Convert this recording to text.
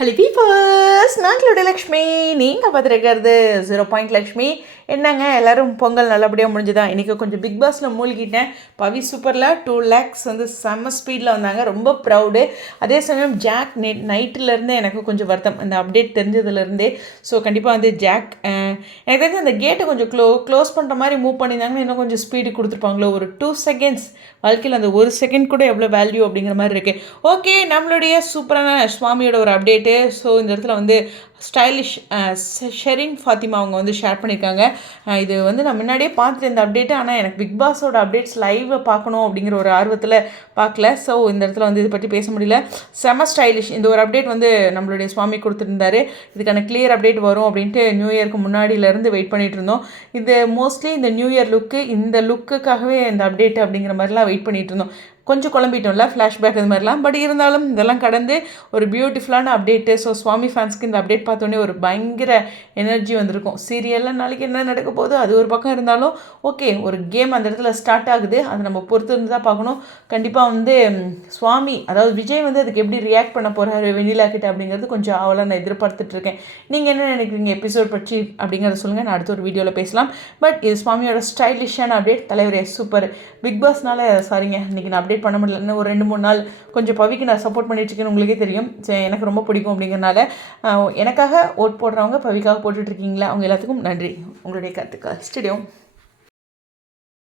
Hello peepers நான் லக்ஷ்மி. நீங்கள் பார்த்துருக்கிறது zero point Lakshmi. என்னங்க எல்லோரும் பொங்கல் நல்லபடியாக முடிஞ்சுதா? இன்றைக்கி கொஞ்சம் பிக் பாஸில் மூழ்கிட்டேன். பவி சூப்பரில் டூ லேக்ஸ் வந்து செம்ம ஸ்பீடில் வந்தாங்க. ரொம்ப ப்ரௌடு அதே சமயம் ஜாக் நெட் நைட்டிலேருந்தே எனக்கு கொஞ்சம் வருத்தம். அந்த அப்டேட் தெரிஞ்சதுலேருந்தே ஸோ கண்டிப்பாக வந்து ஜாக் எனக்கு தெரிஞ்சு அந்த கேட்டை கொஞ்சம் க்ளோ க்ளோஸ் பண்ணுற மாதிரி மூவ் பண்ணியிருந்தாங்கன்னா இன்னும் கொஞ்சம் ஸ்பீடு கொடுத்துருப்பாங்களோ? ஒரு டூ செகண்ட்ஸ் வாழ்க்கையில் அந்த ஒரு செகண்ட் கூட எவ்வளோ வேல்யூ அப்படிங்கிற மாதிரி இருக்குது ஓகே நம்மளுடைய சூப்பரான சுவாமியோட ஒரு அப்டேட்டு ஸோ இந்த இடத்துல வந்து ஸ்டைலிஷ் ஷெரின் ஃபாத்திமா அவங்க வந்து ஷேர் பண்ணியிருக்காங்க. இது வந்து நான் முன்னாடியே பார்த்துட்டு இந்த அப்டேட்டு ஆனால் எனக்கு பிக் பாஸோட அப்டேட்ஸ் லைவ் பார்க்கணும் அப்படிங்கிற ஒரு ஆர்வத்தில் பார்க்கல. ஸோ இந்த இடத்துல வந்து இதை பற்றி பேச முடியல. செம ஸ்டைலிஷ் இந்த ஒரு அப்டேட் வந்து நம்மளுடைய சுவாமி கொடுத்துருந்தாரு. இதுக்கான கிளியர் அப்டேட் வரும் அப்படின்ட்டு நியூ இயர்க்கு முன்னாடியிலேருந்து வெயிட் பண்ணிட்டு இருந்தோம். இது மோஸ்ட்லி இந்த நியூ இயர் லுக்கு இந்த லுக்குக்காகவே இந்த அப்டேட் அப்படிங்கிற மாதிரிலாம் வெயிட் பண்ணிட்டு இருந்தோம். கொஞ்சம் குழம்பிட்டோம்ல ஃப்ளாஷ்பேக் இது மாதிரிலாம். பட் இருந்தாலும் இதெல்லாம் கடந்து ஒரு பியூட்டிஃபுல்லான அப்டேட்டு ஸோ சுவாமி ஃபேன்ஸ்க்கு இந்த அப்டேட் பார்த்தோன்னே ஒரு பயங்கர எனர்ஜி வந்திருக்கும். சீரியலில் நாளைக்கு என்ன நடக்க போகுது அது ஒரு பக்கம் இருந்தாலும் ஓகே ஒரு கேம் அந்த இடத்துல ஸ்டார்ட் ஆகுது. அதை நம்ம பொறுத்து இருந்து தான் பார்க்கணும். கண்டிப்பாக வந்து சுவாமி அதாவது விஜய் வந்து அதுக்கு எப்படி ரியாக்ட் பண்ண போகிறாரு வெண்ணிலா கிட்ட அப்படிங்கிறது கொஞ்சம் அவளை நான் எதிர்பார்த்துட்டு இருக்கேன். நீங்கள் என்ன நினைக்கிறீங்க எபிசோட் பற்றி அப்படிங்கிறத சொல்லுங்கள் நான் அடுத்த ஒரு வீடியோவில் பேசலாம். பட் இது சுவாமியோட ஸ்டைலிஷான அப்டேட் தலைவரே சூப்பர் பிக் பாஸ்னால சாரிங்க இன்றைக்கி நான் அப்டேட் பண்ண முடியல இன்னும் ஒரு ரெண்டு மூணு நாள் கொஞ்சம் பவிக்கு நான் சப்போர்ட் பண்ணிட்டுருக்கேன்னு உங்களுக்கே தெரியும். சரி, எனக்கு ரொம்ப பிடிக்கும் அப்படிங்கிறனால எனக்காக ஓட் போடுறவங்க பவிக்காக போட்டுட்ருக்கீங்களா அவங்க எல்லாத்துக்கும் நன்றி. உங்களுடைய கருத்துக்கள். ஸ்டுடியோ